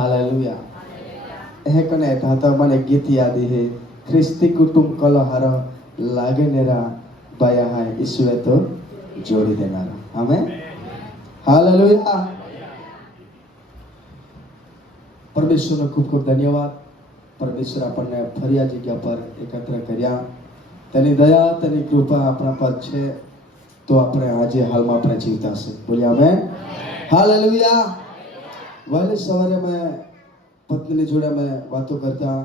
Hallelujah. है कने था મને ગીત યાદ है ખ્રિસ્તી કુટુંબ કલહાર લાગે નેરા બાયા હાય ઈશ્વરે તો જોડી દેનારા આમેન હાલેલુયા। પરમેશ્વરનો ખૂબ ખૂબ ધન્યવાદ। પરમેશ્વર આપણને ફરી આ જગ્યા પર એકત્ર કર્યા। તેની દયા તેની કૃપા આપણા પર છે તો આપણે આજે હાલમાં આપણે જીવતા છે। બોલીએ આમેન હાલેલુયા। વહેલી સવારે મેં પત્નીની જોડે મેં વાતો કરતા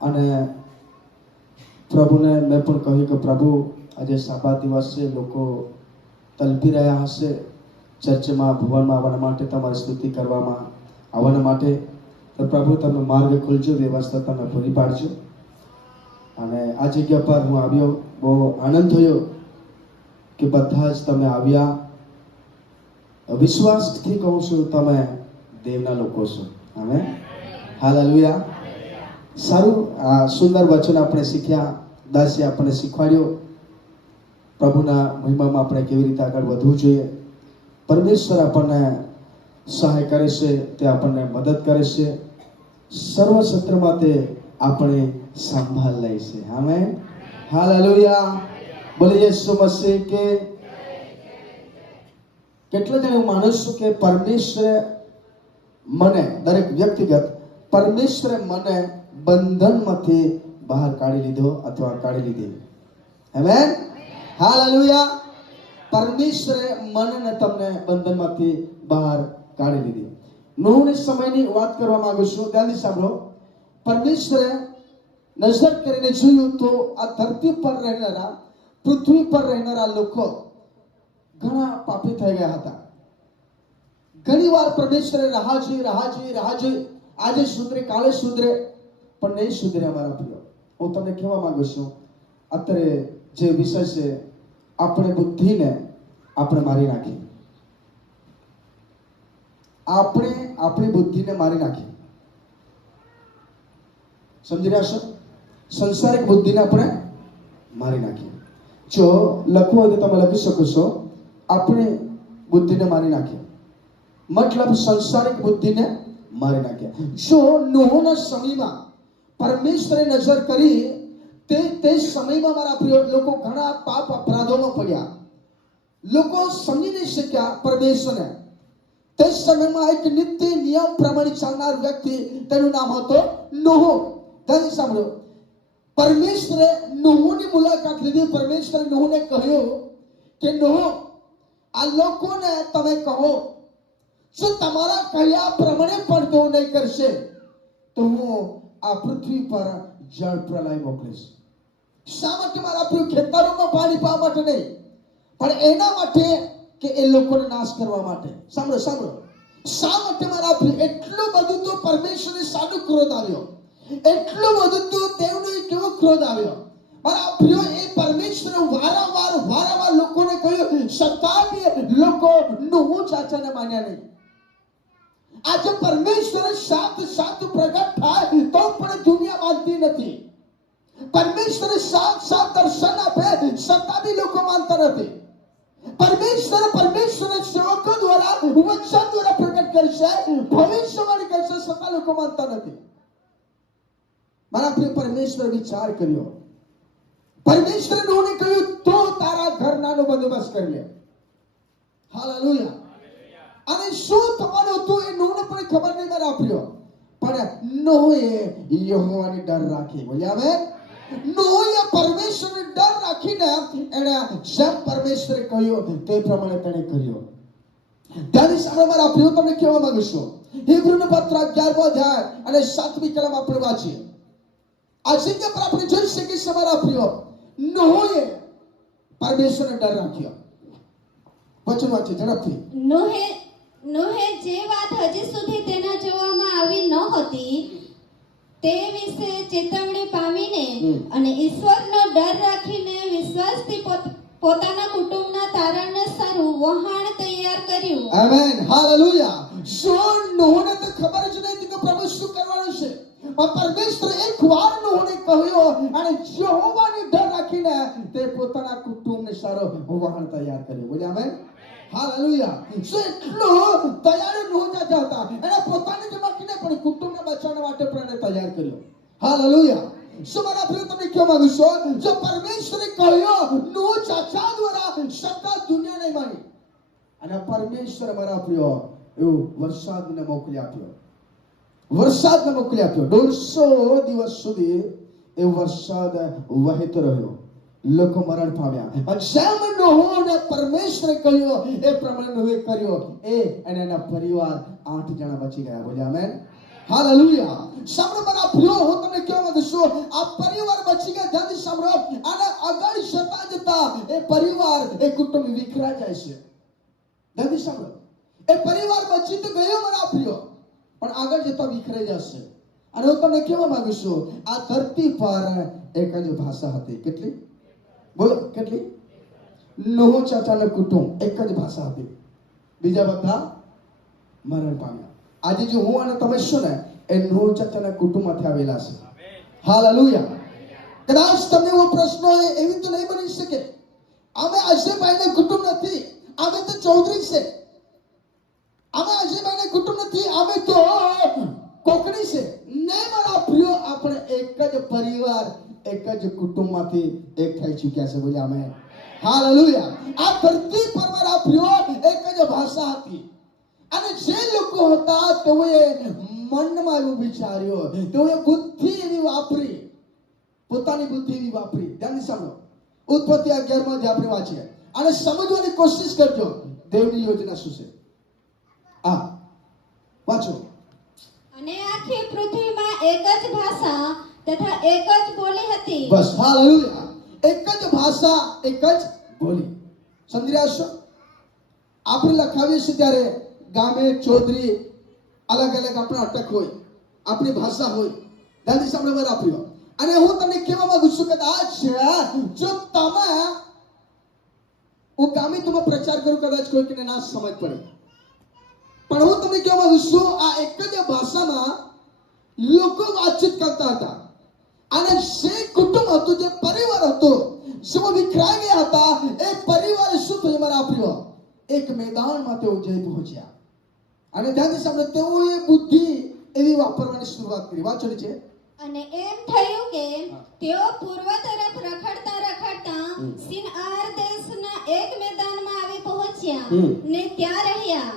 અને પ્રભુને મેં પણ કહ્યું કે પ્રભુ આજે સાબા દિવસ છે, લોકો તલપી રહ્યા હશે ચર્ચમાં ભવનમાં આવવા માટે, તમારી સ્તુતિ કરવામાં આવવા માટે, તો પ્રભુ તમે માર્ગ ખોલજો, વ્યવસ્થા તમે પૂરી પાડજો। અને આ જગ્યા પર હું આવ્યો, બહુ આનંદ થયો કે બધા જ તમે આવ્યા। વિશ્વાસથી કહું છું તમે દેવના લોકો છો આમેન હાલેલુયા। સારું આ સુંદર વચન આપણે શીખ્યા, દાસે આપણને શીખવાડ્યો પ્રભુના મહિમામાં આપણે કેવી રીતે આગળ વધવું જોઈએ। પરમેશ્વર આપણને સહાય કરે છે, તે આપણને મદદ કરે છે, સર્વ ક્ષેત્રમાં તે આપણે સંભાળ લે છે આમેન હાલેલુયા। બોલીએ યીશુ મસીહ કે કેટલા જણ હું માનું છું કે પરમેશ્વરે મને દરેક વ્યક્તિગત પરમેશ્વરે મને બંધનમાંથી બહાર કાઢી લીધો અથવા કાઢી લીધી આમેન હાલેલુયા। પરમેશ્વરે મને ને તમને બંધનમાંથી બહાર કાઢી લીધી। નૂહના સમયની વાત કરવા માંગુ છું, ધ્યાનથી સાંભળો। પરમેશ્વરે નજર કરીને જોયું તો આ ધરતી પર રહેનારા, પૃથ્વી પર રહેનારા લોકો ઘણા પાપી થઈ ગયા હતા। ઘણી વાર પરમેશ્વરે રાહ જોઈ આજે સુધરે કાલે સુધરે પણ નહીં સુધરે। અમારા પ્રિય, હું તમને કહેવા માંગુ છું અત્યારે જે વિષય છે આપણે બુદ્ધિને આપણે મારી નાખી, આપણે આપણી બુદ્ધિને મારી નાખી, સમજી રહ્યા છો? સંસારિક બુદ્ધિને આપણે મારી નાખી। જો લખવું હોય તો તમે લખી શકો છો, આપણી બુદ્ધિને મારી નાખી, મતલબ સંસારિક બુદ્ધિને મારી નાખ્યા। જો નૂહના સમયમાં પરમેશ્વરે નજર કરી તે સમયમાં મારા પ્રિય લોકો ઘણા પાપ અપરાધોમાં પડ્યા, લોકો સમજી નહીં શક્યા પરમેશ્વરને। તે સમયમાં એક નિત્ય નિયમ પ્રમાણે ચાલનાર વ્યક્તિ, તેનું નામ હતો નૂહ। ધ્યાનથી સાંભળો, પરમેશ્વરે નૂહની મુલાકાત લીધી। પરમેશ્વરે નૂહને કહ્યું કે નૂહ, આ લોકોને તમે કહો જો તમારા કહ્યા પ્રમાણે પણ તેઓ નહીં કરશે તો હું આ પૃથ્વી પર જળ પ્રલય મોકલીશ। શા માટે મારા પ્રિય? ખેતરોમાં પાણી પાવા માટે નહીં, પણ એના માટે કે એ લોકોને નાશ કરવા માટે। સાંભળો સાંભળો, શા માટે મારા પ્રિય? એટલું બધું તો પરમેશ્વરને સાદું ક્રોધ આવ્યો, એટલું બધું તો તેઓને કેવો ક્રોધ આવ્યો મારા પ્રિય। એ પરમેશ્વરે વારંવાર લોકોને કહ્યું, છતાં લોકો નૂહ ચાચાને માન્યા નહીં। આજે પરમેશ્વર સાત પ્રગટ થાય તો પણ દુનિયા માનતી નથી। પરમેશ્વરે સાત દર્શન આપે છતાં બી લોકો માનતા નથી। પરમેશ્વર સેવકો દ્વારા વચન દ્વારા પ્રગટ કરશે, ભવિષ્યવાણી કરશે, છતાં લોકો માનતા નથી। મારા પ્રિય, પરમેશ્વર વિચાર કર્યો। પરમેશ્વરે નૂહને કહ્યું, તો તારા ઘરનાનો બંદોબસ્ત કરી લે। હાલેલુયા। અને શું થવાનું હતું એ નૂહને પણ ખબર નહીં મારા પ્રિય, પણ નૂહે યહોવાની ડર રાખી। બોલ્યા આમેન। નૂહે પરમેશ્વરનો ડર રાખીને એણે જેમ પરમેશ્વરે કહ્યું તે પ્રમાણે તેણે કર્યો। ધ્યાનથી સાંભળો મારા પ્રિય, તમને કહેવા માંગુ છું, હિબ્રુનો પત્ર 11મો અધ્યાય અને 7મી કલમ આપણે વાંચીએ। આ જગ્યા પર આપણે જોઈ શકીએ છીએ મારા પ્રિય, નૂહે પરમેશ્વરનો ડર રાખ્યો। વચન વાંચીએ ઝડપથી। નૂહે જે વાત હજી સુધી તેના જોવામાં આવી નહોતી તે વિશે ચેતવણી પામીને અને ઈશ્વરનો ડર રાખીને વિશ્વાસથી પોતાના કુટુંબના તારણને સારું વહાણ તૈયાર કર્યું। Amen hallelujah. શું નૂહને તો ખબર જ નહીં કે પ્રભુ શું કરવાનું છે, પણ પરમેશ્વર એકવાર નૂહને કહ્યું અને યહોવાનો ડર રાખીને તે પોતાના કુટુંબને સારો વહાણ તૈયાર કર્યું। બોલ્યા આમેન। હાલેલુયા. સો એટલો તૈયાર નહોતા જતા. એને પોતાની જ બાકી નહીં પણ કુટુંબને બચાવવા માટે પણ એને તૈયાર કર્યો. હાલેલુયા. સો મારા પ્રિય તમને કહેવા માંગુ છું, જો પરમેશ્વરે કહ્યું નોહ ચાચા દ્વારા સત્તા દુનિયા નહીં માની, અને પરમેશ્વર મારા પ્રિય એવું વરસાદને મોકલી આપ્યો. વરસાદને મોકલી આપ્યો. 150 દિવસ સુધી એ વરસાદ વહેતો રહ્યો. લોકો મરણ પામ્યા. જેમ નોહને પરમેશ્વરે કહ્યું એ પ્રમાણે નોહે કર્યો. એ અને એના પરિવાર 8 જણા બચી ગયા. બોલે આમેન. હાલેલુયા. સાંભળો મારા પ્રિયો, હું તમને કહેવા માંગુ છું, આ પરિવાર બચી ગયા. ધ્યાનથી સાંભળો. અને આગળ જતા એ પરિવાર એ કુટુંબ વિખરાઈ જાય છે. ધ્યાનથી સાંભળો. એ પરિવાર બચી તો ગયો મારા પ્રિયો, પણ આગળ જતા વિખરાઈ જશે. અને હું તમને કહેવા માંગુ છું, આ ધરતી પર એક જ ભાષા હતી. કેટલી? બોલો કેટલી? નોહ ચાચાનું કુટુંબ એક જ ભાષા હતી. બીજા બધા મરણ પામ્યા. આજે જો હું અને તમે શું ને એ નોહ ચાચાના કુટુંબમાંથી આવેલા છે. હાલેલુયા. કદાચ તમને એવો પ્રશ્ન હોય, એવી તો નહીં બની શકે. અમે અજયભાઈના કુટુંબ નથી, અમે તો ચૌધરી છે. અમે અજયભાઈના કુટુંબ નથી, અમે તો કોકણી છે. નહીં મારા પ્રિયો, આપણે એક જ પરિવાર એક જ કુટુંબમાંથી એક થઈ ચૂક્યા છે. બોલ્યા અમે. હાલેલુયા. આ ધરતી પર મારા પ્રિયો એક જ ભાષા હતી. અને જે લોકો હતા તેઓએ મનમાં એવું વિચાર્યું, તેઓએ બુદ્ધિ એવી વાપરી, પોતાની બુદ્ધિ એવી વાપરી. ધ્યાનથી સાંભળો. ઉત્પત્તિ 11 માં આપણે વાંચીએ અને સમજવાની કોશિશ કરજો દેવની યોજના શું છે. આ વાંચો. અને આખી પૃથ્વીમાં એક જ ભાષા તથા એક જ બોલી હતી. બસ. હાલેલુયા. એક જ ભાષા એક જ બોલી. સમજી રહ્યા છો? આપણે લખાવીએ છીએ ત્યારે ગામે ચૌધરી અલગ અલગ આપણા અટક હોય, આપણી ભાષા હોય. ધ્યાનથી સાંભળો મારા પ્રિય. અને હું તમને કહેવા માંગુ છું કે જો તમે હું ગામે તમે પ્રચાર કરું, કદાચ કોઈને ના સમજ પડે, પણ હું તમને કહેવા માંગુ છું, આ એક જ ભાષામાં લોકો વાતચીત કરતા હતા. અને જે કુટુંબ હતું, જે પરિવાર હતો, જેઓ વિખરાઈ ગયા હતા, એ પરિવાર શું થયું મારા પ્રિય? એક મેદાનમાં તેઓ જઈ પહોંચ્યા. અને ધ્યાનથી સાંભળો, તેઓએ બુદ્ધિ એવી વાપરવાની શરૂઆત કરી. વાંચો છે. અને એમ થયું કે તેઓ પૂર્વ તરફ રખડતા રખડતા સિનઆર દેશના એક મેદાનમાં આવી પહોંચ્યા ને ત્યાં રહ્યા.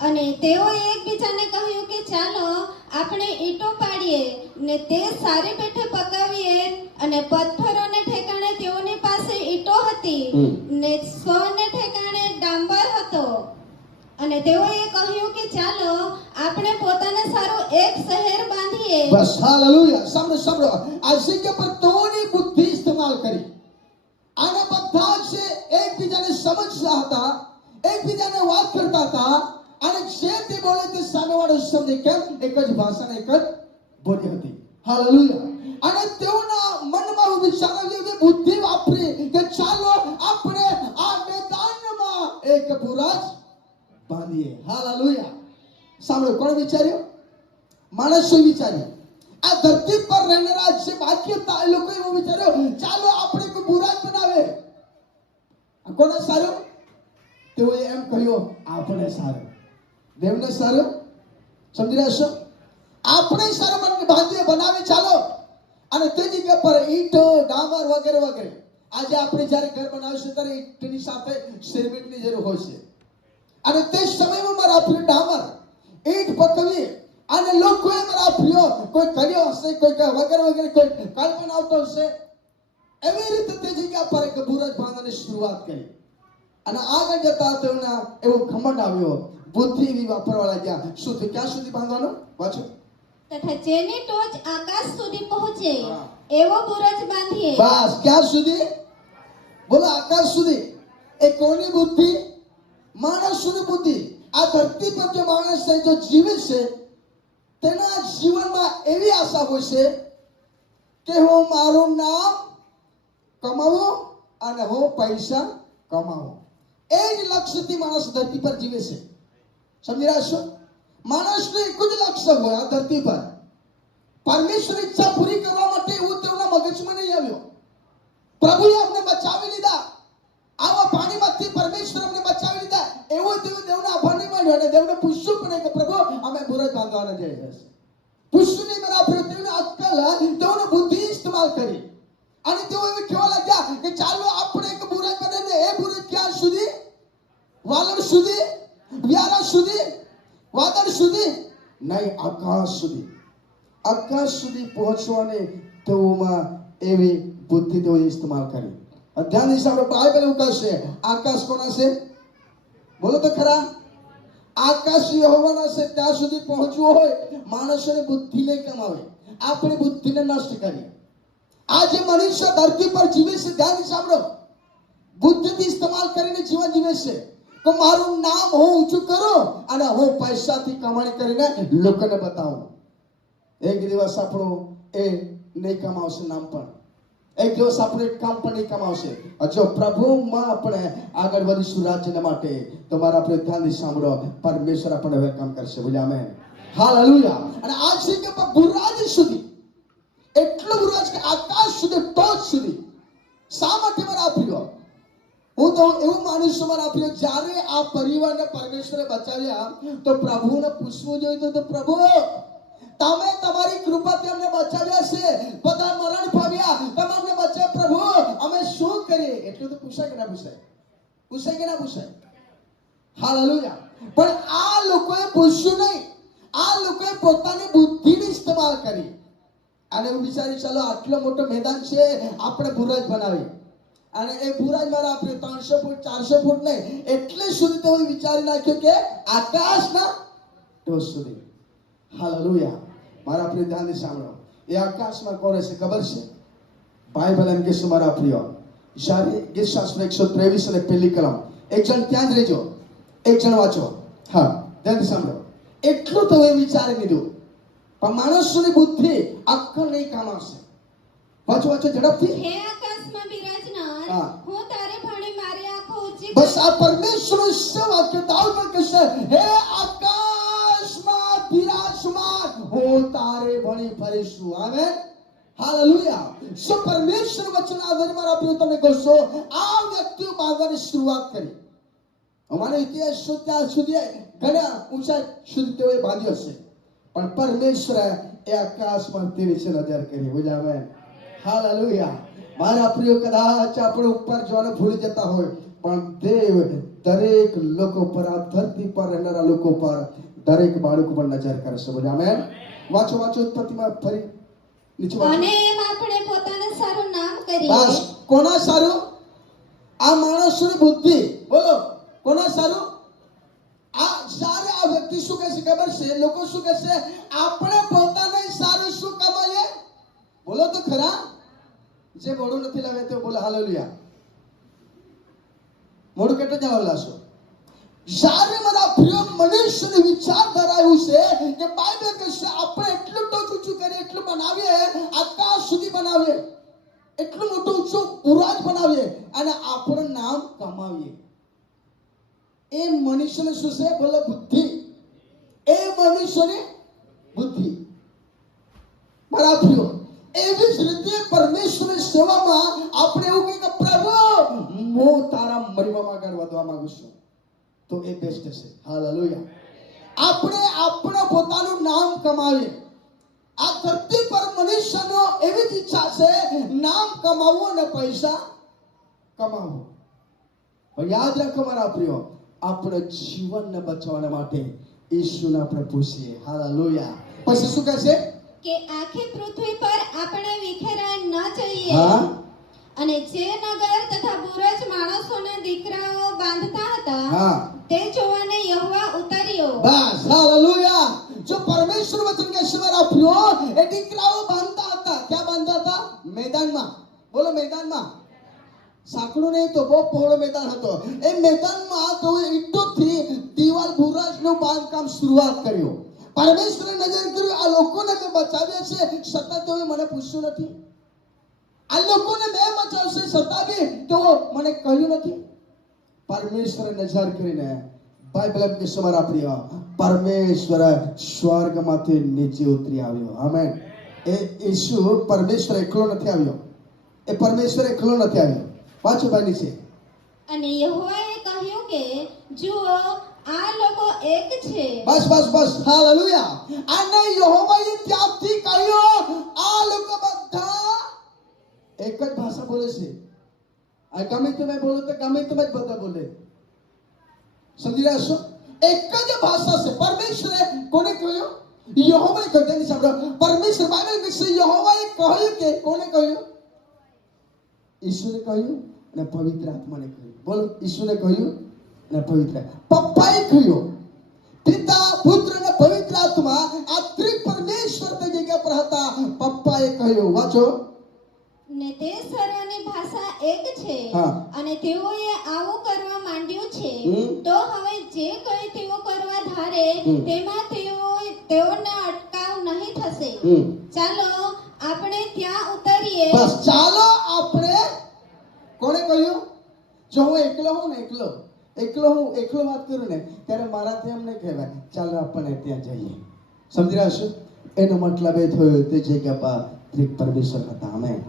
અને તેઓએ એકબીજાને કહ્યું કે ચાલો આપણે ઈંટો પાડીએ ને તે સારી પેઠે પકાવીએ. અને પથ્થરોને ઠેકાણે તેઓની પાસે ઈંટો હતી ને સોને ઠેકાણે ડાંબર હતો. અને તેઓએ કહ્યું કે ચાલો આપણે પોતાને સારું એક શહેર બાંધીએ. બસ. હાલેલુયા. સાંભળો સાંભળો. આ જગ્યા પર તોની બુદ્ધિ ઇસ્તેમાલ કરી. અને બધા છે એકબીજાને સમજતા હતા, એકબીજાને વાત કરતા હતા. અને જે તે બોલે તે સામેવાળો સમજે. કેમ? એક જ ભાષાને એક જ બોલી હતી. હાલેલુયા. અને તેઓના મનમાં વિચાર બુદ્ધિ વાપરી કે ચાલો આપણે આ મેદાનમાં એક બુરાજ બાંધીએ. હાલેલુયા. સાંભળો. કોણ વિચાર્યું? માણસો વિચાર્યું. આ ધરતી પર રહેનારા જે બાકી હતા એ લોકો એવું વિચાર્યું, ચાલો આપણે કોઈ બુરાજ બનાવે. કોને સારું? તેઓએ એમ કહ્યું, આપણે સારું. દેવને સારું. સમજી રહ્યા છો? આપણે સારું બાંધીએ, બનાવે. ચાલો. અને તે જગ્યા પર ઈંટો, ડામર વગેરે વગેરે. આજે આપણે જ્યારે ઘર બનાવીશું ત્યારે ઈંટની સાથે સિમેન્ટની જરૂર હોય છે. અને તે સમયમાં મારા પ્રિય ડામર ઈંટ પકવી અને લોકોએ મારા પ્રિય કોઈ કર્યો હશે, કોઈ વગેરે વગેરે, કોઈ કલ્પના આવતો હશે. એવી રીતે તે જગ્યા પર એક બુરજ બાંધવાની શરૂઆત કરી. અને આગળ જતા તેઓના એવો ઘમંડ આવ્યો, બુદ્ધિ એવી વાપરવા લાગ્યા. શું થયું? ક્યાં સુધી બાંધવાનું? વાંચો. તથા જેની ટોચ આકાશ સુધી પહોંચે એવો બુરજ બાંધીએ. બસ. ક્યાં સુધી? બોલો. આકાશ સુધી. એ કોની બુદ્ધિ? માણસોની બુદ્ધિ. આ ધરતી પર જે માણસ છે, જો જીવે છે, તેના જીવનમાં એવી આશા હોય છે કે હું મારું નામ કમાવું અને હું પૈસા કમાવું. એ જ લક્ષ્યથી માણસ ધરતી પર જીવે છે. સમજી રહ્યા છો? માણસનું એક જ લક્ષ્ય હોય આ ધરતી પર. પરમેશ્વરની ઈચ્છા પૂરી કરવા માટે એવું તેઓના મગજમાં નહીં આવ્યો. પ્રભુએ અમને બચાવી લીધા. આવા પાણીમાંથી પરમેશ્વર અમને બચાવી આભાર નહીં માન્યો અને દેવને પૂછ્યું પણ કે પ્રભુ અમે બુરાજ બાંધવાના જઈએ છીએ. પૂછ્યું નહીં મારા પ્રિય, તેઓને અક્કલ, તેઓને બુદ્ધિ ઇસ્તેમાલ કરી અને તેઓ એવું કહેવા લાગ્યા કે ચાલો આપણે એક બુરાજ બનાવીને એ બુરાજ ક્યાં સુધી? વાલણ સુધી, વ્યારા સુધી, વાદળ સુધી નહીં, આકાશ સુધી. આકાશ સુધી પહોંચવાની તેઓમાં એવી બુદ્ધિ તેઓ ઇસ્તેમાલ કરી. ધ્યાન હિસાબે બાઇબલ એવું કહેશે આકાશ કોના છે? બોલો તો ખરા. આકાશ યહોવાના છે. ત્યાં સુધી પહોંચવું હોય માણસોની બુદ્ધિ નહીં કમાવે, આપણી બુદ્ધિને નષ્ટ કરી. આજે મનુષ્ય ધરતી પર જીવે છે, ધ્યાન સાંભળો, બુદ્ધિથી ઇસ્તેમાલ કરીને જીવન જીવે છે. તો મારું નામ હું ઊંચું કરું અને હું પૈસાથી કમાણી કરીને લોકોને બતાવું. એક દિવસ આપણું એ નહીં કમાવશે નામ પણ, એક દિવસ આપણે કામ પણ નહીં કમાવશે. જો પ્રભુમાં આપણે આગળ વધીશું રાજ્યના માટે, તો મારા આપણે ધ્યાનથી સાંભળો, પરમેશ્વર આપણને વેલકમ કરશે. બોલ્યા આમેન, હાલેલુયા. અને આ છે કે બુરાજ સુધી, એટલું બુરાજ કે આકાશ સુધી, ટોચ સુધી. શા માટે મારા પ્રિયો? હું તો એવું માનું છું મારા પ્રિયો, જ્યારે આ પરિવારને પરમેશ્વરે બચાવ્યા તો પ્રભુને પૂછવું જોઈએ તો પ્રભુ તમે તમારી કૃપાથી અમને બચાવ્યા છે, બધા મરણ પામ્યા, તમે અમને બચાવ્યા, પ્રભુ અમે શું કરીએ? એટલું તો પૂછાય કે ના પૂછાય? પૂછાય કે ના પૂછાય? હાલેલુયા. પણ આ લોકોએ પૂછ્યું નહીં. આ લોકોએ પોતાની બુદ્ધિનો ઇસ્તેમાલ કરી અને એવું વિચારી ચાલો આટલો મોટો મેદાન છે, આપણે બુરાજ બનાવી. અને એ બુરાજ મારા આપણે 300 ફૂટ 400 ફૂટ નહીં, એટલે સુધી તેઓ વિચારી નાખ્યો કે આકાશના ટોચ સુધી. હાલેલુયા. મારા પ્રિય ધ્યાનથી સાંભળો, એ આકાશમાં કોણ છે ખબર છે? બાઇબલ એમ કે છે મારા પ્રિય, જ્યારે ગીતશાસ્ત્ર 123 અને પહેલી કલમ, એક જણ ત્યાં જ રહેજો, એક જણ વાંચો. હા, ધ્યાનથી સાંભળો. એટલું તો એ વિચારી લીધું, પણ માણસની બુદ્ધિ અક્કલ નહીં કામ આવશે. વાંચો વાંચો ઝડપથી. હે આકાશમાં બિરાજનાર, હું તારે ભણી મારી આંખો ઊંચી બસ આ પરમેશ્વરનું સેવા દાઉદ કહેશે, હે આકાશમાં બિરાજમાન, હું તારે ભણી ફરીશું. Amen, hallelujah. સો પરમેશ્વર વચન આધારે મારા પ્રિય તમને કહો, આ વ્યક્તિઓ બાંધવાની શરૂઆત કરી. અમારો ઇતિહાસ ત્યાં સુધી ઘણા ઊંચા સુધી તેઓએ બાંધ્યો છે, પણ પરમેશ્વરે એ આકાશમાં નીચે નજર કરી. બોલ્યા આમેન, હાલેલુયા. મારા પ્રિય, કદાચ આપણે ઉપર જોવાનું ભૂલી જતા હોય, પણ દેવ દરેક લોકો પર, આ ધરતી પર રહેનારા લોકો પર, દરેક બાળકો પર નજર કરશે. બોલ્યા આમેન. વાંચો વાંચો ઉત્પત્તિમાં ફરી નીચે વાંચો. અને એમ આપણે પોતાને સારું નામ કરીએ. બસ કોના સારું? આ માણસોની બુદ્ધિ. બોલો કોના સારું? આ જ્યારે આ વ્યક્તિ શું કહે છે ખબર છે? લોકો શું કહે છે? આપણે પોતાને સારું શું કમાઈએ? બોલો તો ખરા. જે મોડું નથી લાવે તો બોલો હાલેલુયા. મોડું કેટલું જવાબ લાશો? જ્યારે મારા પ્રિય મનુષ્યની વિચારધારા એવું છે કે બાઇબલ કહે છે આપણે એટલું ટોચ ઊંચું કરીએ, એટલું બનાવીએ, આકાશ સુધી બનાવીએ, એટલું મોટું ઊંચું બુરાજ બનાવીએ અને આપણું નામ કમાવીએ. એ મનુષ્યને શું છે? બોલો બુદ્ધિ. એ મનુષ્યની બુદ્ધિ. મારા પ્રિય, એવી જ રીતે પરમેશ્વરની સેવામાં આપણે એવું કહીએ કે પ્રભુ હું તારા મહિમામાં આગળ વધવા માંગુ છું, તો એ બેસ્ટ છે. હાલેલુયા. આપણે આપણા પોતાનું નામ કમાવીએ. આ ધરતી પર મનુષ્યનો એવી જ ઈચ્છા છે, નામ કમાવવું અને પૈસા કમાવવું. પણ યાદ રાખો મારા પ્રિય, આપણે જીવનને બચાવવા માટે ઈશ્વરને આપણે પૂછીએ. હાલેલુયા. પછી શું કહે છે? કે આખી પૃથ્વી પર આપણે વિખેરાય ન જઈએ. હા. અને જે નગર તથા બુરજ માણસોના દીકરાઓ બાંધતા હતા, હા, તે જોવાને યહોવા ઉતર્યો. બસ હાલેલુયા. જો પરમેશ્વર વચન કે મારા પ્રિયો, એ દીકરાઓ બાંધતા હતા. ક્યાં બાંધતા હતા? મેદાનમાં. બોલો મેદાનમાં. સાંકડું નહીં તો બહુ પહોળો મેદાન હતો. એ મેદાનમાં તો ઈંટોથી દિવાલ બુરાજનું બાંધકામ શરૂઆત કર્યું. પરમેશ્વરે નજર કર્યું, આ લોકોને મેં બચાવ્યા છે, છતાં તેઓએ મને પૂછ્યું નથી. આ લોકોને મેં બચાવશે, છતાં બી તેઓ મને કહ્યું નથી. પરમેશ્વરે નજર કરીને બાઇબલ એમ કે મારા પ્રિય, પરમેશ્વર સ્વર્ગમાંથી નીચે ઉતરી આવ્યો. આમેન. એ ઈસુ પરમેશ્વર એકલો નથી આવ્યો. એ પરમેશ્વર એકલો નથી આવ્યો. વાંચો ભાઈ નીચે. અને યહોવાએ કહ્યું કે જુઓ આ લોકો એક છે. બસ બસ બસ, હાલેલુયા. અને યહોવાએ ત્યાંથી કહ્યું આ લોકો બધા એક જ ભાષા બોલે છે. આ ગમે તમે બોલો તો ગમે તમે જ બધા બોલે. સમજી રહ્યા છો? એક જ ભાષા છે. પરમેશ્વરે કોને કહ્યું? યહોવાએ કહ્યું. તેની સાંભળો, પરમેશ્વર બાઇબલ કહે યહોવાએ કહ્યું કે કોને કહ્યું? ઈશ્વરે કહ્યું અને પવિત્ર આત્માને કહ્યું. બોલો, ઈશ્વરે કહ્યું અને પવિત્ર પપ્પાએ કહ્યું. પિતા, પુત્ર અને પવિત્ર આત્મા આ ત્રિ પરમેશ્વર તે જગ્યા પર હતા. પપ્પાએ કહ્યું. વાંચો. ને તે સર્વની ભાષા એક છે. હા. અને તેઓએ આવું કરવા માંડ્યું છે. તો હવે જે કંઈ તેઓ કરવા ધારે તેમાં તેઓને અટકાવ નહીં થશે. ચાલો આપણે ત્યાં ઉતરીએ. બસ, ચાલો આપણે. કોણે કહ્યું? જો હું એકલો હું ને, એકલો વાત કરું ને, ત્યારે મારાથી એમ નહીં કહેવાય ચાલો આપણે ત્યાં જઈએ. સમજી રહ્યા છો? એનો મતલબ એ થયો તે જગ્યા પર ત્રિ પરમેશ્વર હતા. Amen,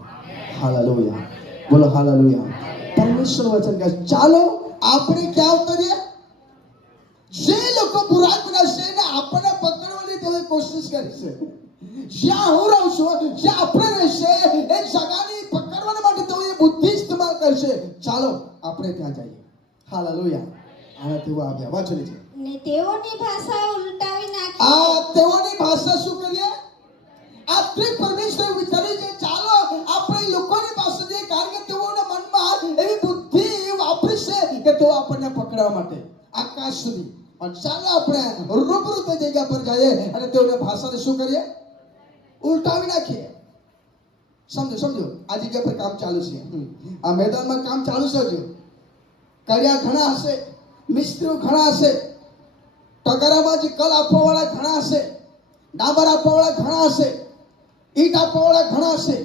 hallelujah. બોલો હાલેલુયા. પરમેશ્વર વચન કહે ચાલો આપણે ક્યાં ઉતરીએ? જે લોકો બુરાઈ બનાવશે ને આપણને પકડવાની તેઓ કોશિશ કરશે. જ્યાં હું રહું છું, જ્યાં આપણે રહેશે, એ જગાને પકડવા માટે તેઓ બુદ્ધિ ઇસ્તેમાલ કરશે. ચાલો આપણે ત્યાં જઈએ. હાલેલુયા. આના તેઓ આવ્યા. વાંચો છે. ને તેઓની ભાષા ઉલટાવી નાખી. આ તેઓની ભાષા શું કરીએ? આ ત્રિ પરમેશ્વર વિચારે છે ચાલો આપણે લોકોની પાસે જઈએ, કારણ કે તેઓના મનમાં એવી બુદ્ધિ વાપરી છે કે તેઓ આપણને પકડવા માટે આકાશ સુધી. પણ ચાલો આપણે રૂબરૂ તે જગ્યા પર જઈએ અને તેઓની ભાષાને શું કરીએ? ઉલટાવી નાખીએ. સમજો આ જગ્યા પર કામ ચાલુ છે. આ મેદાનમાં કામ ચાલુ છે. હજુ કડિયા ઘણા હશે, મિસ્ત્રીઓ ઘણા હશે, ટગરામાં જે કલ આપવાવાળા ઘણા હશે, ડાબર આપવાવાળા ઘણા હશે, ઈટ આપવાવાળા ઘણા હશે.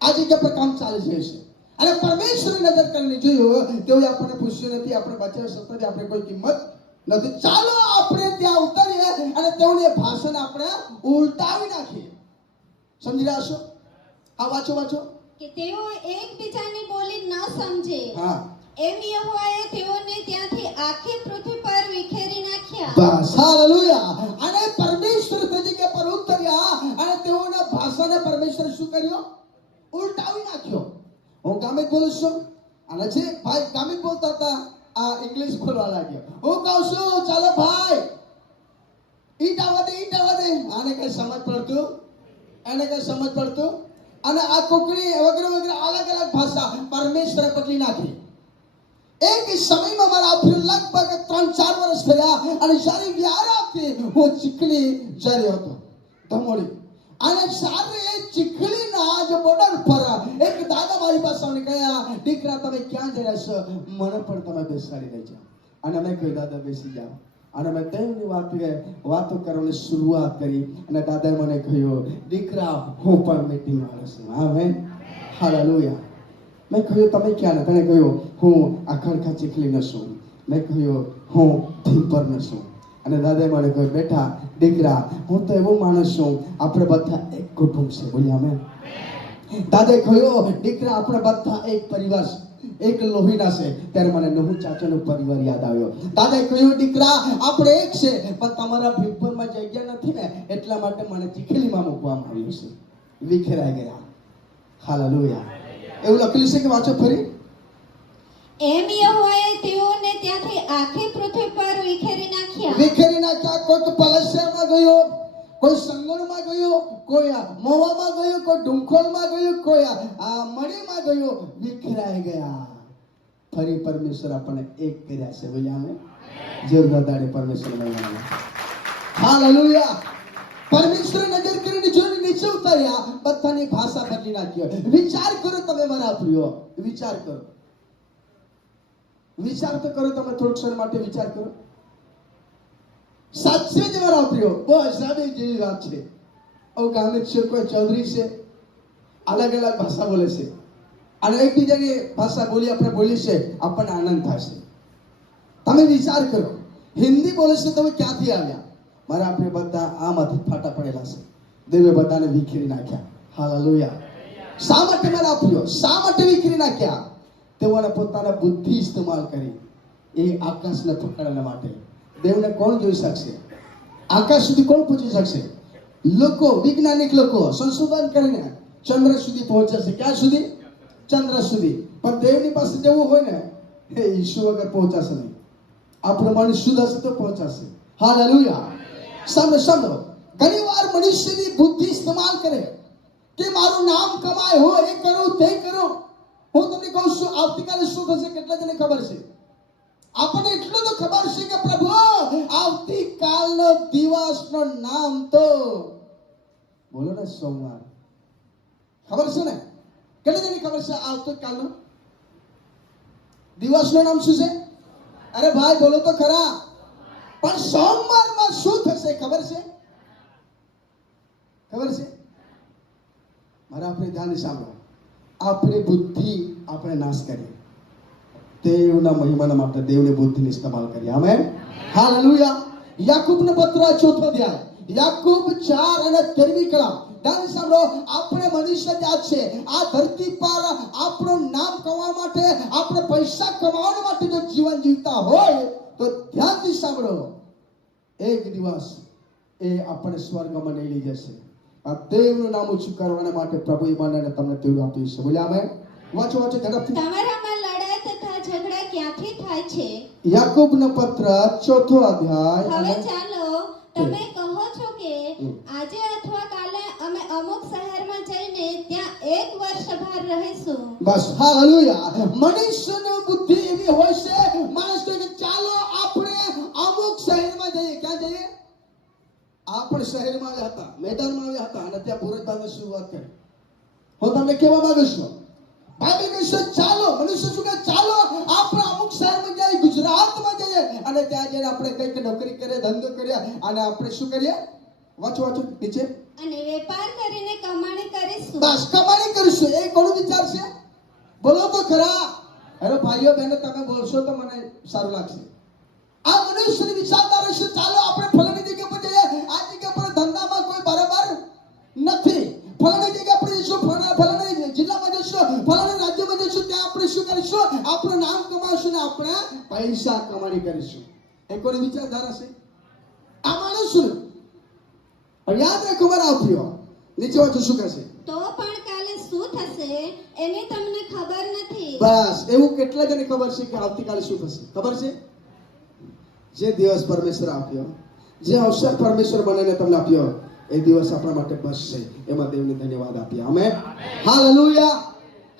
આ જગ્યા પર કામ ચાલી જાય છે. અને પરમેશ્વરની નજર કરીને જોયું તેઓ આપણને પૂછ્યું નથી, આપણે બચાવ સત્તાની આપણે કોઈ કિંમત નથી. ચાલો આપણે ત્યાં ઉતરીએ અને તેઓની ભાષાને આપણે ઉલટાવી નાખીએ. સમજી રહ્યા છો? આ વાંચો. કે તેઓ એકબીજાની બોલી ન સમજે. હા. એમ યહોવાએ તેઓને ત્યાંથી આખી પૃથ્વી પર વિખેરી નાખ્યા. બસ, હાલેલુયા. અને પરમેશ્વર તે જગ્યા પર ઉતર્યા અને તેઓના ભાષાને પરમેશ્વર શું કર્યો? ઉલટાવી નાખ્યો. હું ગામિત બોલું છું અને જે ભાઈ ગામિત બોલતા હતા આ ઇંગ્લિશ બોલવા લાગ્યો. હું કહું છું ચાલો ભાઈ ઈટ આવવા દે. આને કઈ સમજ પડતું, એને કઈ સમજ પડતું. અને આ કોકણી વગેરે અલગ ભાષા પરમેશ્વરે બદલી નાખી. એક સમયમાં મારા લગભગ 3-4 વર્ષ થયા અને જ્યારે વ્યારાથી હું ચીખલી જઈ રહ્યો હતો, ધમોડી. અને જ્યારે એ ચીખલીના જે બોર્ડર પર એક દાદા મારી પાસે આવીને કહ્યા, દીકરા તમે ક્યાં જઈ રહ્યા છો? મને પણ તમે બેસાડી દેજો. અને મેં કહ્યું દાદા બેસી જાઓ. અને મેં તેમની વાતો કરવાની શરૂઆત કરી. અને દાદાએ મને કહ્યું દીકરા હું પણ મીટિંગ વાળો છું. Amen, hallelujah. મેં કહ્યું તમે ક્યાં ને? તને કહ્યું હું આખડખા ચીખલી છું. મેં કહ્યું હું ભીપર છું. અને દાદાએ મને કહ્યું બેટા દીકરા હું તો એવું માણસ છું, આપણે બધા એક કુટુંબ છે. બોલ્યા મેં. દાદાએ કહ્યું દીકરા આપણે બધા એક પરિવાર છે, એક લોહીના છે. ત્યારે મને નહુ ચાચાનો પરિવાર યાદ આવ્યો. દાદાએ કહ્યું દીકરા આપણે એક છે, પણ તમારા ભીપરમાં જગ્યા નથી ને એટલા માટે મને ચીખલીમાં મૂકવામાં આવ્યું છે. વિખેરાઈ ગયા. હાલેલુયા. એવું લખેલું છે કે વાંચો ફરી. એમ યહોવાએ તેઓને ત્યાંથી આખી પૃથ્વી પર વિખેરી નાખ્યા. કોઈ પલસ્યામાં ગયો, કોઈ સંગણમાં ગયો, કોઈ મોવામાં ગયો, કોઈ ડુંખોલમાં ગયો, કોઈ મણીમાં ગયો. વિખેરાઈ ગયા. ફરી પરમેશ્વર આપણને એક કર્યા છે. બોલ્યા અમે જોરદાર દાડે પરમેશ્વર મળ્યા. હાલેલુયા. પરમેશ્વર નજર કરીને જોઈને નીચે ઉતાર્યા, બધાની ભાષા બદલી નાખ્યો. વિચાર કરો તમે મારા પ્રિયો, વિચાર કરો. વિચાર તો કરો તમે થોડોક સમય માટે વિચાર કરો. સાચે જ મારા પ્રિયો બસ સાદી જેવી વાત છે. ગામિત છે, કોઈ ચૌધરી છે, અલગ ભાષા બોલે છે અને એકબીજાની ભાષા આપણે બોલી છે, આપણને આનંદ થશે. તમે વિચાર કરો હિન્દી બોલે છે તમે ક્યાંથી આવ્યા? મારા આપણે બધા આમાંથી ફાટા પડેલા છે. દેવે બધાને વિખેરી નાખ્યા. હાલેલુયા. શા માટે મારા પ્રિયો? શા માટે વિખેરી નાખ્યા? તેઓને પોતાના બુદ્ધિ ઇસ્તેમાલ કરી એ આકાશને પકડવા માટે. દેવને કોણ જોઈ શકશે? આકાશ સુધી કોણ પહોંચી શકશે? લોકો, વૈજ્ઞાનિક લોકો સંશોધન કરીને ચંદ્ર સુધી પહોંચે છે. ક્યાં સુધી? ચંદ્ર સુધી. પણ દેવની પાસે જવું હોય ને, એ ઈસુ વગર પહોંચાશે નહીં. આપણું મન શુદ્ધ હશે તો પહોંચાશે. હાલેલુયા. સાંભળો, ઘણી વાર મનુષ્યની બુદ્ધિ ઇસ્તેમાલ કરે કે મારું નામ કમાય, હું એ કરું તે કરું. હું તમને કહું છું, આવતીકાલે શું થશે કેટલા જણને ખબર છે? આપણને એટલું તો ખબર છે કે પ્રભુ આવતીકાલનો દિવસનો નામ તો બોલો ને સોમવાર. ખબર છે ને? કેટલા જણને ખબર છે આવતીકાલનો દિવસનું નામ શું છે? અરે ભાઈ બોલો તો ખરા. પણ સોમવારમાં શું થશે ખબર છે? ખબર છે? મારા આપણે ધ્યાન સાંભળો. આપણે બુદ્ધિ આપણે નાશ કરીએ, દેવના મહિમાના માટે દેવની બુદ્ધિનો ઇસ્તેમાલ કરીએ. આમેન. હાલેલુયા. યાકૂબનો પત્ર 4થો અધ્યાય, યાકૂબ 4 અને 13મી કલમ. ધ્યાન સાંભળો. આપણે મનુષ્ય જાત છે, આ ધરતી પર આપણું નામ કમાવા માટે, આપણે પૈસા કમાવા માટે જો જીવન જીવતા હોય તો ધ્યાનથી સાંભળો, એક દિવસ એ આપણે સ્વર્ગમાં લઈ જશે. આ દેવનું નામ ઊંચું કરવાના માટે પ્રભુ ઈમાનને તમને તેવું આપ્યું છે. બોલ્યા આમેન. વાંચો ઝડપથી. તમારામાં લડાઈ તથા ઝઘડા ક્યાંથી થાય છે? યાકૂબનો પત્ર 4થો અધ્યાય. હવે ચાલો, તમે કહો છો કે આજે અથવા કાલે અમે અમુક શહેરમાં જઈને ત્યાં 1 વર્ષ ભર રહીશું. બસ. હાલેલુયા. મનુષ્યની બુદ્ધિ એવી હોય છે, માણસ કહે કે ચાલો આપણે અમુક શહેરમાં જઈએ. ક્યાં જઈએ? આપણે શહેરમાં આવ્યા હતા, મેદાનમાં આવ્યા હતા અને ત્યાં પૂરજભાગની શરૂઆત કરી. હું તમને કહેવા માંગુ છું, બાઇબલ કહે છે ચાલો, મનુષ્ય શું કહે? ચાલો આપણે અમુક શહેરમાં જઈએ, ગુજરાતમાં જઈએ અને ત્યાં જઈને આપણે કંઈક નોકરી કરીએ, ધંધો કરીએ અને આપણે શું કરીએ? વાંચો નીચે. અને વેપાર કરીને કમાણી કરીશું. બસ, કમાણી કરીશું. એ કોનો વિચાર છે? બોલો તો ખરા. અરે ભાઈઓ બહેનો, તમે બોલશો તો મને સારું લાગશે. આ મનુષ્યની વિચારધારા છે, ચાલો આપણે ફલાણી જગ્યા પર જઈએ, આ જગ્યા પર ધંધામાં કોઈ બરાબર નથી, ફલાણી જગ્યા પર જઈશું, ફલાણી જિલ્લામાં જઈશું, ફલાણી રાજ્યમાં જઈશું, ત્યાં આપણે શું કરીશું? આપણું નામ કમાઈશું ને આપણે પૈસા કમાણી કરીશું. એ કોની વિચારધારા છે? આ માણસનું. પણ યાદ રાખો મારા પ્રિય, નીચે વાંચો શું કહેશે? તો પણ કાલે શું થશે એની તમને ખબર નથી. બસ, એવું કેટલા જણને ખબર છે કે આવતીકાલે શું થશે? ખબર છે? જે દિવસ પરમેશ્વર આપ્યો, જે અવસર પરમેશ્વર બનાવીને તમને આપ્યો, એ દિવસ આપણા માટે બસ છે. એમાં દેવને ધન્યવાદ આપીએ. આમેન. હાલેલુયા.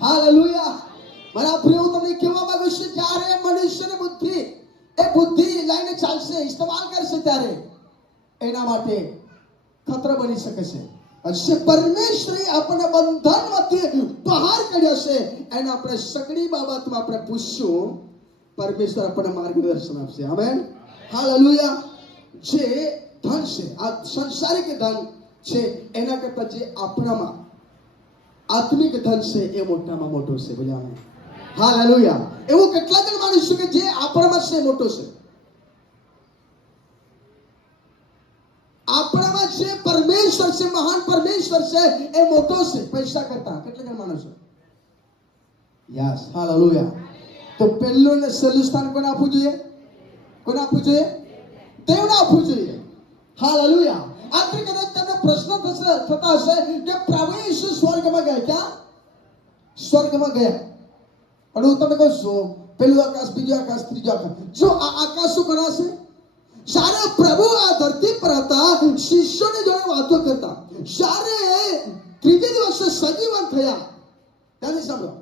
હાલેલુયા. મારા પ્રિય, હું તમને કહેવા માંગુ છું, જ્યારે મનુષ્યની બુદ્ધિ એ બુદ્ધિ લઈને ચાલશે, ઇસ્તેમાલ કરશે, ત્યારે એના માટે ખતરો બની શકે છે. જે પરમેશ્વરે આપણને બંધનમાંથી બહાર કાઢ્યા છે, એને આપણે સગડી બાબતમાં આપણે પૂછશું, પરમેશ્વર આપણને માર્ગદર્શન આપશે. આમેન. હાલેલુયા. જે ધન છે, આ સંસારિક ધન છે, એના કરતા જે આપણામાં આત્મિક ધન છે એ મોટામાં મોટો છે. બોલ્યા આમેન. હાલેલુયા. એવું કેટલા જણ માનીશું કે જે આપણામાં છે મોટો છે? આપણામાં જે પરમેશ્વર છે, મહાન પરમેશ્વર છે, એ મોટો છે પૈસા કરતા. કેટલા જણ માનો છો? યસ. હાલેલુયા. તો પહેલું ને છેલ્લું સ્થાન કોને આપવું જોઈએ? કોને આપવું જોઈએ? દેવને આપવું જોઈએ. હાલેલુયા. આખરી કદાચ તમને પ્રશ્ન થતા હશે કે પ્રભુ ઈસુ સ્વર્ગમાં ગયા. ક્યાં? સ્વર્ગમાં ગયા. પણ હું તમને કહું છું, પહેલું આકાશ, બીજું આકાશ, ત્રીજું આકાશ. જો આ આકાશ શું કરાશે? જ્યારે પ્રભુ આ ધરતી પર હતા, શિષ્યોની જોડે વાતો કરતા, જ્યારે ત્રીજે દિવસે સજીવન થયા, ત્યારે સાંભળો,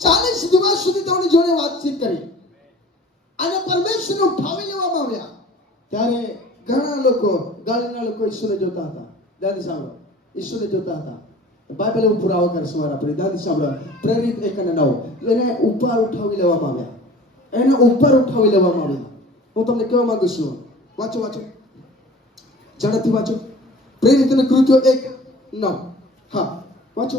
40 દિવસ સુધી તેમની જોડે વાતચીત કરી અને પરમેશ્વરને ઉઠાવી લેવામાં આવ્યા. ત્યારે ઘણા લોકો, ગાળીના લોકો ઈશ્વરને જોતા હતા. ત્યારે સાંભળો, ઈશ્વરને જોતા હતા. બાઇબલ એવું પુરાવો કરે છે મારા પ્રિય. ત્યારે સાંભળો, પ્રેરિત 1 અને 9, એને ઉપર ઉઠાવી લેવામાં આવ્યા. એને ઉપર ઉઠાવી લેવામાં આવ્યા. હું તમને કહેવા માંગુ છું, વાંચો ઝડપથી વાંચો. પ્રેરિતોની કૃત્યો 1:9. હા, વાંચો.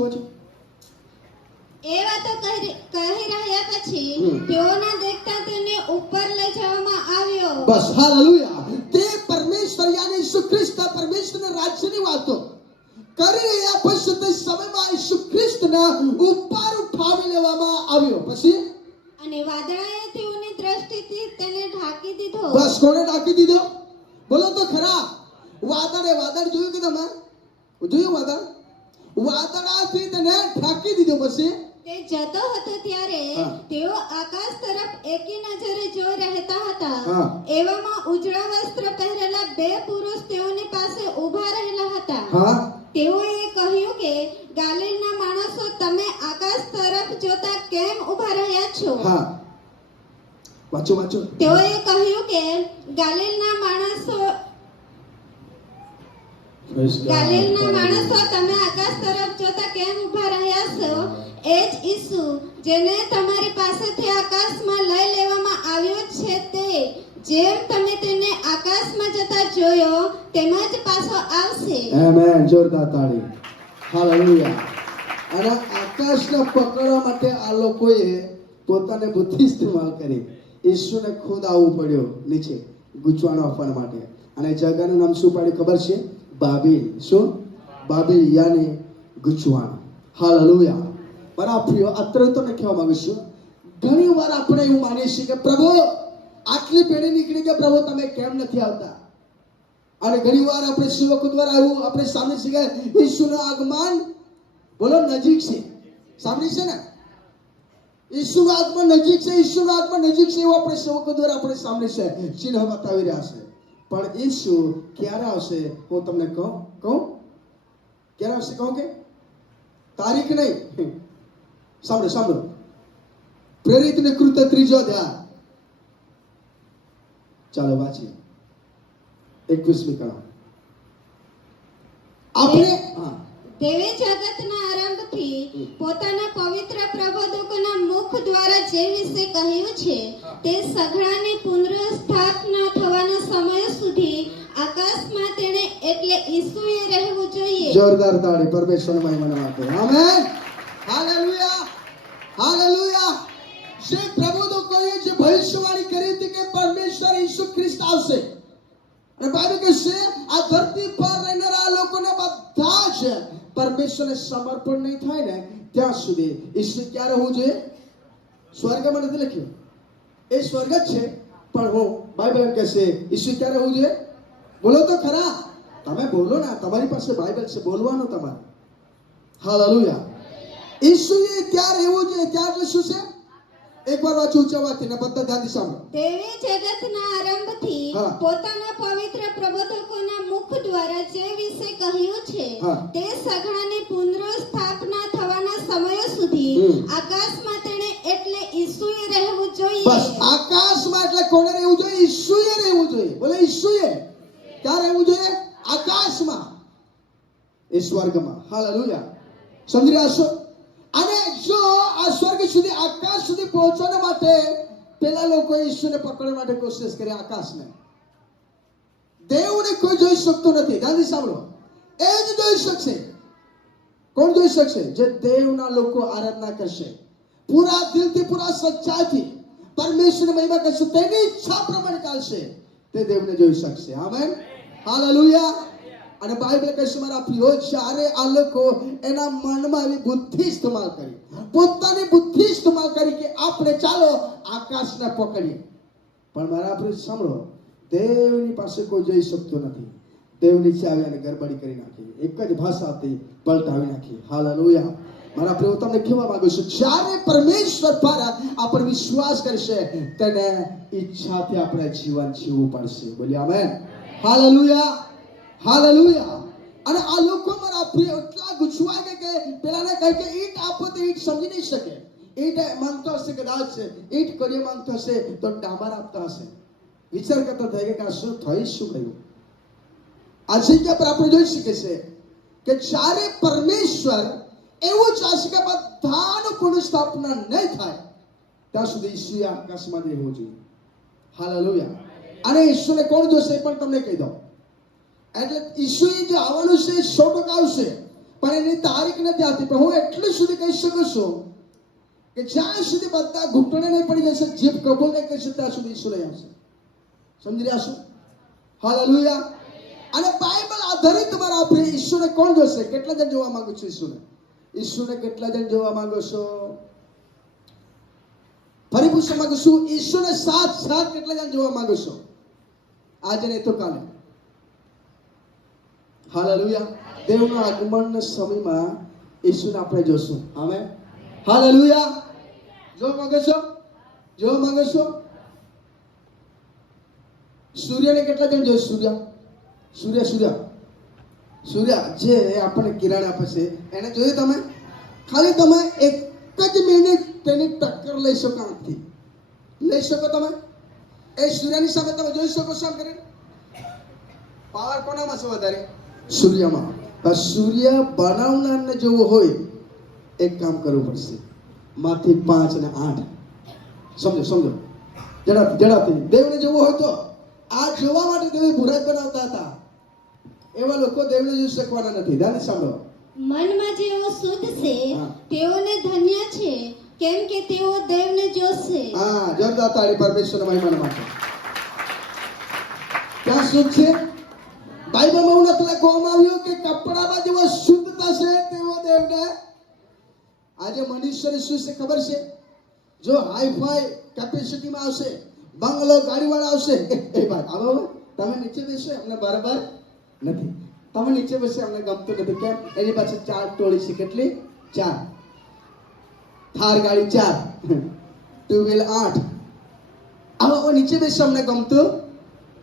એ વાતો કહી રહ્યા પછી તેઓના દેખતા તેને ઉપર લઈ જવામાં આવ્યો. બસ. હાલેલુયા. તે પરમેશ્વર યાની ઈસુ ખ્રિસ્ત પરમેશ્વરના રાજ્યની વાતો કરી રહ્યા. પછી તે સમયમાં ઈસુ ખ્રિસ્તને ઉપર ઉઠાવી લેવામાં આવ્યો. પછી અને વાદળાએ તેઓની દ્રષ્ટિથી તેને ઢાંકી દીધો. બસ કોને ઢાંકી દીધો? બોલો તો ખરા. વાદળ જોયું કે તમે? જોયું વાદળાથી તેને ઢાંકી દીધો. પછી તે જતો હતો ત્યારે હા. તેઓ આકાશ તરફ એકી નજરે જોઈ રહેતા હતા. હા. એવામાં ઉજળા વસ્ત્ર પહેરેલા બે પુરુષ તેઓની પાસે ઊભા રહેલા હતા. હા તેઓએ કહ્યું કે ગાલિલના માણસો, તમે આકાશ તરફ જોતા કેમ ઊભા રહ્યા છો? હા વાંચો તેઓએ કહ્યું કે ગાલિલના માણસો, તમે આકાશ તરફ જોતા કેમ ઊભા રહ્યા છો? એ જ ઈસુ જેને તમારી પાસેથી આકાશમાં લઈ લેવામાં આવ્યો છે, તે જેમ તમે તેને આકાશમાં જતા જોયો તેમ જ પાછો આવશે. આમેન. જોરદાર તાળી. હાલેલુયા. અને આકાશને પકડવા માટે આ લોકોએ પોતાને બુદ્ધિ ઇસ્તેમાલ કરી. ઈસુને ખુદ આવવું પડ્યું નીચે ગૂંચવાણો આપવા માટે. અને જગાનું નામ શું પાડ્યું ખબર છે? બાબિલ. શું? બાબિલ, યાની ગૂંચવાણ. હાલેલુયા. મારા પ્રિય, અત્યારે તમને કહેવા માંગુ છું, ઘણી વાર આપણે એવું માનીએ છીએ કે પ્રભુ આટલી પેઢી નીકળી કે પ્રભુ તમે કેમ નથી આવતા? અને ઘણી વાર આપણે સેવકો દ્વારા એવું આપણે સાંભળીએ છીએ કે ઈસુનું આગમન બોલો નજીક છે. સાંભળી છે ને? ઈસુનું આગમન નજીક છે, ઈસુનું આગમન નજીક છે, એવું આપણે સેવકો દ્વારા આપણે સાંભળીએ છે, ચિહ્ન બતાવી રહ્યા છે. પણ ઈસુ ક્યારે આવશે હું તમને કહું ક્યારે આવશે કહું કે તારીખ નહીં. સાંભળો. પ્રેરિતને કૃત્ય 3 અધ્યાય. ચાલો વાંચીએ 21મી કલમ. આપણે દેવે જગતના આરંભથી પોતાના પવિત્ર પ્રબોધકોના મુખ દ્વારા જે વિશે કહ્યું છે, તે સઘળાની પુનરુસ્થાપના થવાના સમય સુધી આકાશમાં તેણે એટલે ઈસુએ રહેવું જોઈએ. જોરદાર તાળી પરમેશ્વર મહિમાના માટે. આમેન. હાલેલુયા. જે પ્રબોધકોએ જે ભવિષ્યવાણી કરી હતી કે પરમેશ્વર ઈસુ ખ્રિસ્ત આવશે, અને બાઇબલ કહે છે આ ધરતી પર રહેનારા લોકોને બધા જ પરમેશ્વરને સમર્પણ નહીં થાય ને ત્યાં સુધી ઈસુ ક્યારે હોવું જોઈએ? સ્વર્ગમાં નથી લખ્યું, એ સ્વર્ગ જ છે, પણ હું બાઇબલ એમ કહે છે ઈસુ ક્યારે હોવું જોઈએ? બોલો તો ખરા. તમે બોલો ને, તમારી પાસે બાઇબલ છે, બોલવાનું તમારે. હાલેલુયા. ઈસુએ ક્યારે રહેવું જોઈએ? ત્યાં એટલે શું છે? એકવાર વાંચું ઊંચાવાથી ને બધા ધ્યાનથી સાંભળો. દેવે જગતના આરંભથી પોતાના પવિત્ર પ્રબોધકોના મુખ દ્વારા જે વિશે કહ્યું છે, તે સઘળાની પુનરુસ્થાપના થવાના સમય સુધી આકાશમાં તેણે એટલે ઈસુએ રહેવું જોઈએ. બસ આકાશમાં એટલે કોને રહેવું જોઈએ? ઈસુએ રહેવું જોઈએ. બોલે ઈસુએ. ક્યાં રહેવું જોઈએ? આકાશમાં, એ સ્વર્ગમાં. હાલેલુયા. સમજી રહ્યા છો? અને જો આ સ્વર્ગ સુધી આકાશ સુધી પહોંચવા માટે પેલા લોકો ઈસુને પકડવા માટે કોશિશ કરી. આકાશને દેવને કોઈ જોઈ શકતો નથી. ધ્યાનથી સાંભળો. એ જ જોઈ શકશે. કોણ જોઈ શકશે? જે દેવના લોકો આરાધના કરશે, પૂરા દિલથી, પૂરા સચ્ચાઈથી પરમેશ્વરની મહિમા કરશે, તેની ઈચ્છા પ્રમાણે ચાલશે, તે દેવને જોઈ શકશે. આમેન. હાલેલુયા. અને બાઇબલ કહે છે મારા પ્રિયો, જ્યારે આ લોકો એના મનમાં એવી બુદ્ધિ ઇસ્તેમાલ કરી, પોતાની બુદ્ધિ ઇસ્તેમાલ કરી કે આપણે ચાલો આકાશને પકડીએ. પણ મારા પ્રિય સાંભળો, દેવની પાસે કોઈ જઈ શકતો નથી. દેવ નીચે આવી અને ગરબડી કરી નાખી, એક જ ભાષાથી પલટાવી નાખી. હાલેલુયા. મારા પ્રિય, તમને કહેવા માંગુ છું, જ્યારે પરમેશ્વર પર આપણે વિશ્વાસ કરશે, તેને ઈચ્છાથી આપણે જીવન જીવવું પડશે. બોલીએ આમેન. હાલેલુયા. હાલેલુયા. અને આ લોકો મારા પ્રિય એટલા ગુચવાય કે પેલાને કહે કે ઈટ આપો તો ઈટ સમજી નહીં શકે. ઈટ માંગતો હશે, કદાચ ઈટ કરીએ માંગતો હશે તો ડામર આપતા હશે. વિચાર કરતા થઈ કે આ શું થઈ, શું ગયું? આ જગ્યા પર આપણે જોઈ શકીએ છીએ કે જ્યારે પરમેશ્વર એવું ચાહશે કે બધાનું પુનઃસ્થાપના નહીં થાય ત્યાં સુધી ઈસુએ આકાશમાં રહેવું જોઈએ. હાલેલુયા. અને ઈસુને કોણ જોશે પણ તમને કહી દઉં. એટલે ઈસુએ જે આવવાનું છે 100% આવશે, પણ એની તારીખ નથી આવતી. પણ હું એટલું સુધી કહી શકું છું કે જ્યાં સુધી બધા ઘૂંટણે નહીં પડી જશે, જીભ કબૂલ નહીં કરશે, ત્યાં સુધી ઈસુ લઈ આવશે. સમજી રહ્યા છો? હાલેલુયા. અને બાઇબલ આધારિત તમારા આપણે ઈસુને કોણ જોશે? કેટલા જણ જોવા માંગો છો ઈસુને? ઈસુને કેટલા જણ જોવા માંગો છો? ફરી પૂછવા માંગુ છું, ઈશ્વરને સાક્ષાત કેટલા જણ જોવા માંગો છો? આજે નહીં તો કાલે. હાલેલુયા. દેવના આગમનના સમયમાં ઈશ્વરને આપણે જોશું. આમેન. હાલેલુયા. જોવા માંગો છો? જોવા માંગો છો? સૂર્યને કેટલા જણ જોયું? સૂર્ય જે આપણને કિરણ આપે છે, એને જોયું તમે? ખાલી તમે એક જ મિનિટ તેની ટક્કર લઈ શકો આંખથી. લઈ શકો તમે? એ સૂર્યની સામે તમે જોઈ શકો છો આમ કરીને? પાવર કોનામાં છે વધારે? સૂર્યમાં. પણ સૂર્ય બનાવનારને જેવો હોય, એક કામ કરવું પડશે. માંથી 5 અને 8. સમજો ઝડપથી. દેવને જેવો હોય તો આ જોવા માટે દેવે બુરાજ બનાવતા હતા. એવા લોકો દેવને જોઈ શકવાના નથી. ધ્યાન સાંભળો. મનમાં જેઓ શુદ્ધ છે હા. તેઓને ધન્ય છે, કેમ કે તેઓ દેવને જોશે. હા, જોરદાર તાળી પરમેશ્વરના મહિમાના માટે. ક્યાં શુદ્ધ છે? બાઇબલમાં એવું નથી લખવામાં આવ્યું કે કપડામાં જેવો શુદ્ધતા છે તેવો દેવને. આજે મનુષ્યને શું છે ખબર છે? જો હાઈફાઈ કેપેસિટીમાં આવશે, બંગલો ગાડીવાળા આવશે, એ વાત આવો તમે નીચે બેસો અમને બરાબર નથી. તમે નીચે બેસે અમને ગમતું નથી. કેમ? એની પાસે 4 ટોળી છે. કેટલી? 4. થાર ગાડી 4, 2 વ્હીલ 8. આવો નીચે બેસે અમને ગમતું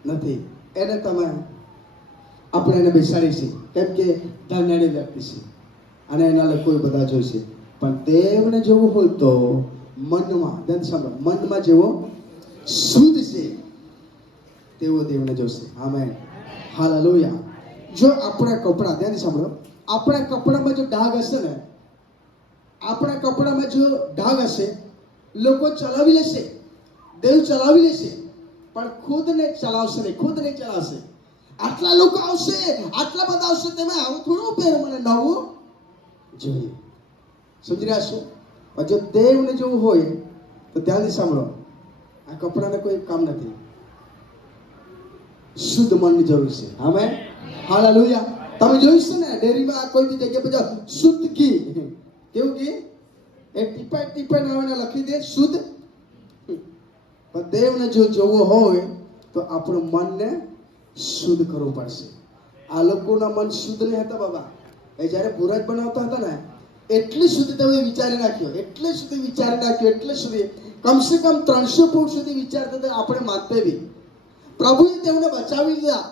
નથી. એને તમે આપણે એને બેસાડી છે, કેમ કે ધન્યની વ્યક્તિ છે અને એના લોકો બધા જોઈશે. પણ દેવને જેવું હોય તો મનમાં, ધ્યાન સાંભળો, મનમાં જેવો શુદ્ધ છે તેવો દેવને જોશે. આમેન. હાલેલુયા. જો આપણા કપડા, ધ્યાન સાંભળો, આપણા કપડામાં જો ડાઘ હશે ને, આપણા કપડામાં જો ડાઘ હશે, લોકો ચલાવી લેશે, દેવ ચલાવી લેશે, પણ ખુદને ચલાવશે નહીં. ખુદ નહીં ચલાવશે. આટલા લોકો આવશે, આટલા બધા આવશે, તેમાં આવું થોડું પહેર મને નવું જોઈએ. સમજી રહ્યા છો? પણ જો દેવને જેવું હોય તો ધ્યાનથી સાંભળો, આ કપડાને કોઈ કામ નથી. શુદ્ધ મનની જરૂર છે. આમેન. હાલેલુયા. તમે જોઈશું ને ડેરીમાં કોઈ બી જગ્યા પર જાઓ, શુદ્ધ ઘી. કેવું ઘી? એક ટીપા નાવીને લખી દે શુદ્ધ. પણ દેવને જો જોવું હોય તો આપણું મનને શુદ્ધ કરવું પડશે. આ લોકોના મન શુદ્ધ નહીં હતા બાબા. એ જ્યારે બુરાજ બનાવતા હતા ને, એટલી સુધી તેઓએ વિચારી નાખ્યો, એટલે સુધી કમસે કમ 300 ફૂટ સુધી વિચારતા હતા. આપણે માનતે બી પ્રભુએ તેમને બચાવી લીધા,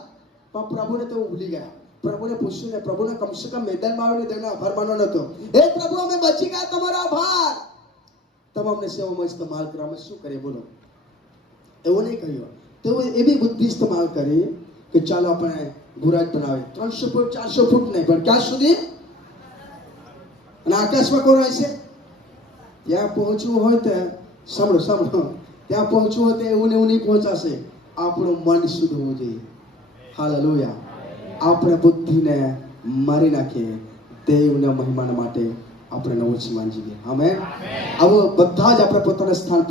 પણ પ્રભુને તેઓ ભૂલી ગયા. પ્રભુને પૂછ્યું ને, પ્રભુને કમસે કમ મેદાનમાં આવીને તેમને આભાર માનવાનો હતો. હે પ્રભુ, અમે બચી ગયા, તમારો આભાર. તમામને સેવામાં ઇસ્તેમાલ કરો, અમે શું કરીએ બોલો? એવું નહીં કહ્યું. તેઓએ એવી બુદ્ધિ ઇસ્તેમાલ કરી કે ચાલો આપણે બુરાજ બનાવીએ. 300 ફૂટ 400 ફૂટ નહીં, પણ ક્યાં સુધી? અને આકાશમાં કોણ હોય છે? ત્યાં પહોંચવું હોય તો સાંભળો, ત્યાં પહોંચવું હોય તો એવું ને એવું નહીં પહોંચાશે. આપણું મન શુદ્ધ હોવું જોઈએ. હાલેલુયા. આપણે બુદ્ધિને મારી નાખીએ, દેવના મહિમાના માટે આપણે નવું જીવન જીવીએ. આમેન. આવો બધા જ આપણે પોતાના સ્થાન